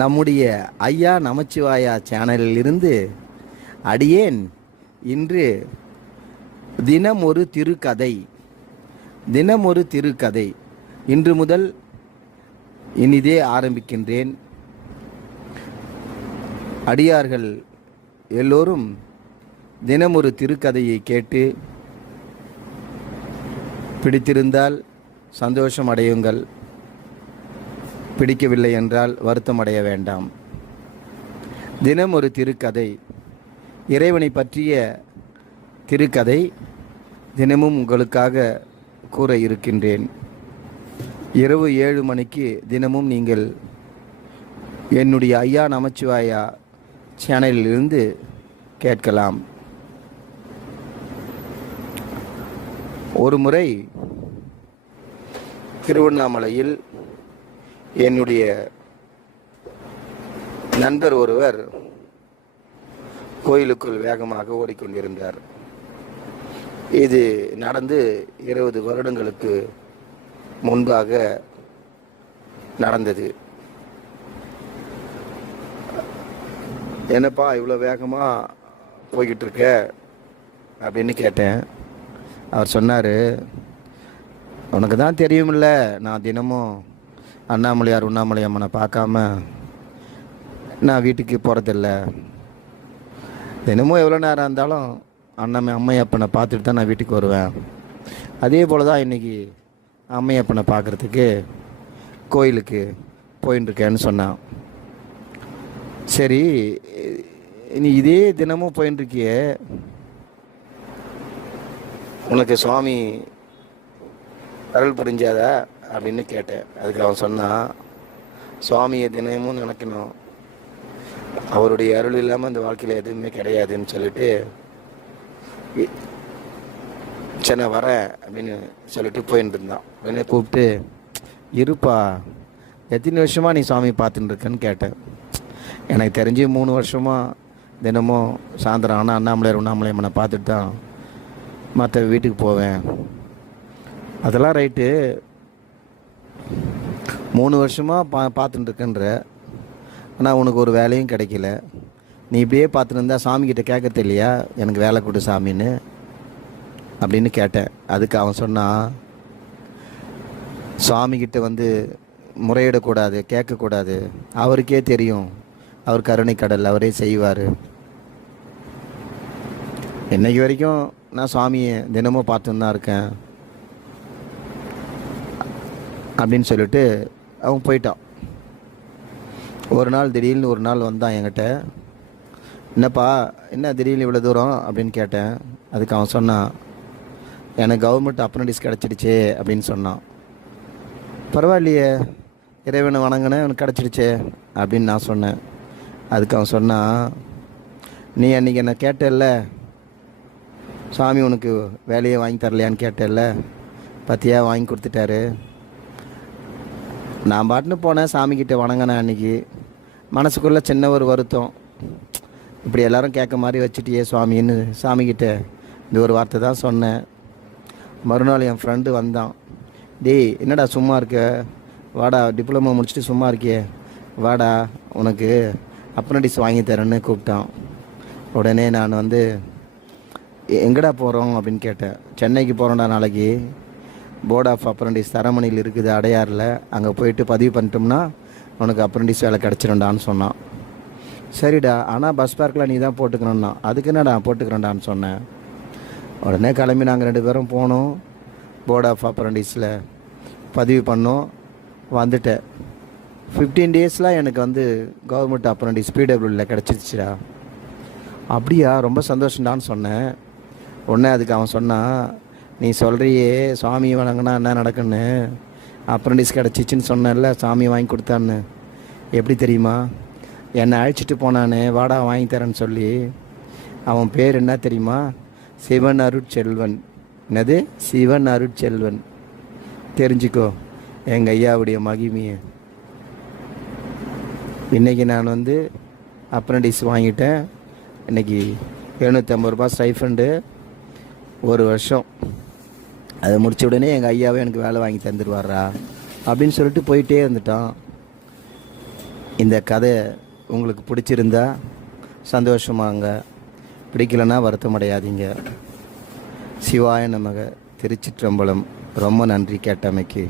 நம்முடைய ஐயா நமச்சிவாயா சேனலில் இருந்து அடியேன் இன்று தினம் ஒரு திருக்கதை இன்று முதல் இனிதே ஆரம்பிக்கின்றேன். அடியார்கள் எல்லோரும் தினம் ஒரு திருக்கதையை கேட்டு பிடித்திருந்தால் சந்தோஷம் அடையுங்கள், பிடிக்கவில்லை என்றால் வருத்தம் அடைய வேண்டாம். தினம் ஒரு திருக்கதை, இறைவனை பற்றிய திருக்கதை தினமும் உங்களுக்காக கூற இருக்கின்றேன். இரவு 7 மணிக்கு தினமும் நீங்கள் என்னுடைய ஐயா நமச்சிவாயா சேனலிலிருந்து கேட்கலாம். ஒரு முறை திருவண்ணாமலையில் என்னுடைய நண்பர் ஒருவர் கோயிலுக்குள் வேகமாக ஓடிக்கொண்டிருந்தார். இது நடந்து 20 வருடங்களுக்கு முன்பாக நடந்தது. என்னப்பா இவ்வளோ வேகமாக போய்கிட்டு இருக்க அப்படின்னு கேட்டேன். அவர் சொன்னார், உனக்கு தான் தெரியுமில்ல, நான் தினமும் அண்ணாமலையார் உண்ணாமலை அம்மனை பார்க்காம நான் வீட்டுக்கு போகிறதில்ல. தினமும் எவ்வளோ நேரம் இருந்தாலும் அம்மையப்பனை பார்த்துட்டு தான் நான் வீட்டுக்கு வருவேன். அதே போல் தான் இன்றைக்கி அம்மையப்பனை பார்க்குறதுக்கு கோயிலுக்கு போயின்னு இருக்கேன்னு சொன்னான். சரி, நீ இதே தினமும் போயின்னு இருக்கியே, உனக்கு சுவாமி அருள் புரிஞ்சாதா அப்படின்னு கேட்டேன். அதுக்கு அவன் சொன்னான், சுவாமியை தினமும் நினைக்கணும், அவருடைய அருள் இல்லாமல் அந்த வாழ்க்கையில் எதுவுமே கிடையாதுன்னு சொல்லிட்டு சரி நான் வரேன் அப்படின்னு சொல்லிட்டு போயின்னு இருந்தான். உடனே கூப்பிட்டு, இருப்பா எத்தனை வருஷமாக நீ சுவாமி பார்த்துட்டு இருக்கன்னு கேட்டேன். எனக்கு தெரிஞ்சு 3 வருஷமாக தினமும் சாயந்தரம் ஆனால் அண்ணாமலையார் உண்ணாமலை அம்மனை பார்த்துட்டு தான் மற்ற வீட்டுக்கு போவேன். அதெல்லாம் ரைட்டு, 3 வருஷமாக பார்த்துட்டு இருக்கன்ற, ஆனால் உனக்கு ஒரு வேலையும் கிடைக்கல. நீ இப்படியே பார்த்துட்டு இருந்தால் சாமிக்கிட்ட கேட்கறது இல்லையா, எனக்கு வேலை கொடு சாமின்னு அப்படின்னு கேட்டேன். அதுக்கு அவன் சொன்னான், சுவாமிகிட்ட முறையிடக்கூடாது, கேட்கக்கூடாது, அவருக்கே தெரியும், அவர் கருணை கடல், அவரே செய்வார். இன்னைக்கு வரைக்கும் நான் சுவாமியை தினமும் பார்த்துன்னு தான் இருக்கேன் அப்படின்னு சொல்லிட்டு அவன் போயிட்டான். திடீர்னு ஒரு நாள் வந்தான் என்கிட்ட. என்னப்பா என்ன திடீர்னு இவ்வளோ தூரம் அப்படின்னு கேட்டேன். அதுக்கு அவன் சொன்னான், எனக்கு கவர்மெண்ட் அப்ரண்டிஸ் கிடச்சிடுச்சே அப்படின்னு சொன்னான். பரவாயில்லையே, இறைவனை வணங்கினேன், எனக்கு கிடச்சிடுச்சே அப்படின்னு நான் சொன்னேன். அதுக்கு அவன் சொன்னான், நீ அன்றைக்கி என்ன கேட்டல்ல, சாமி உனக்கு வேலையை வாங்கி தரலையான்னு கேட்டல்ல, பத்தியா வாங்கி கொடுத்துட்டாரு. நான் பாட்டுன்னு போனேன், சாமிக்கிட்ட வணங்கினேன். அன்றைக்கி மனசுக்குள்ளே சின்ன ஒரு வருத்தம், இப்படி எல்லோரும் கேட்க மாதிரி வச்சுட்டியே சுவாமின்னு சாமிக்கிட்ட இந்த ஒரு வார்த்தை தான் சொன்னேன். மறுநாள் என் ஃப்ரெண்டு வந்தான். டேய் என்னடா சும்மா இருக்க, வாடா டிப்ளமோ முடிச்சுட்டு சும்மா இருக்கியே, வாடா உனக்கு அப்ரண்டிஸ் வாங்கி தரேன்னு கூப்பிட்டான். உடனே நான் எங்கடா போகிறோம் அப்படின்னு கேட்டேன். சென்னைக்கு போகிறோம்டா, நாளைக்கு போர்ட் ஆஃப் அப்ரண்டிஸ் தரமணியில் இருக்குது அடையாறில், அங்கே போயிட்டு பதிவு பண்ணிட்டோம்னா உனக்கு அப்ரண்டிஸ் வேலை கிடச்சிருண்டான்னு சொன்னான். சரிடா, ஆனால் பஸ் பார்க்கில் நீ தான் போட்டுக்கணும்னா. அதுக்கு என்னடா போட்டுக்கிறேன்டான்னு சொன்னேன். உடனே கிளம்பி நாங்கள் 2 பேரும் போனோம், போர்ட் ஆஃப் அப்ரண்டிஸில் பதிவு பண்ணோம், வந்துட்டேன். 15 டேஸில் எனக்கு கவர்மெண்ட் அப்ரண்டிஸ் பிடபிள்யூவில் கிடச்சிருச்சுடா. அப்படியா, ரொம்ப சந்தோஷம்டான்னு சொன்னேன். உடனே அதுக்கு அவன் சொன்னான், நீ சொல்கிறியே சாமி வணங்கினா என்ன நடக்குன்னு, அப்ரண்டிஸ் கிடச்சிச்சின்னு சொன்னேன்ல, சாமி வாங்கி கொடுத்தான்னு, எப்படி தெரியுமா, என்னை அழைச்சிட்டு போனானே வாடா வாங்கி தரேன்னு சொல்லி, அவன் பேர் என்ன தெரியுமா, சிவன் அருட்செல்வன். என்னது சிவன் அருட்செல்வன், தெரிஞ்சுக்கோ எங்கள் ஐயாவுடைய மகிமையை. இன்றைக்கி நான் அப்ரண்டிஸ் வாங்கிட்டேன். இன்றைக்கி 750 ரூபா ஸ்டைஃபண்டு, 1 வருஷம். அதை முடித்த உடனே எங்கள் ஐயாவே எனக்கு வேலை வாங்கி தந்துடுவாரா அப்படின்னு சொல்லிட்டு போயிட்டே இருந்துட்டான். இந்த கதை உங்களுக்கு பிடிச்சிருந்தா சந்தோஷமாங்க, பிடிக்கலைன்னா வருத்தமடையாதீங்க. சிவாய நமக. திருச்சிற்றம்பலம். ரொம்ப நன்றி கேட்டமைக்கு.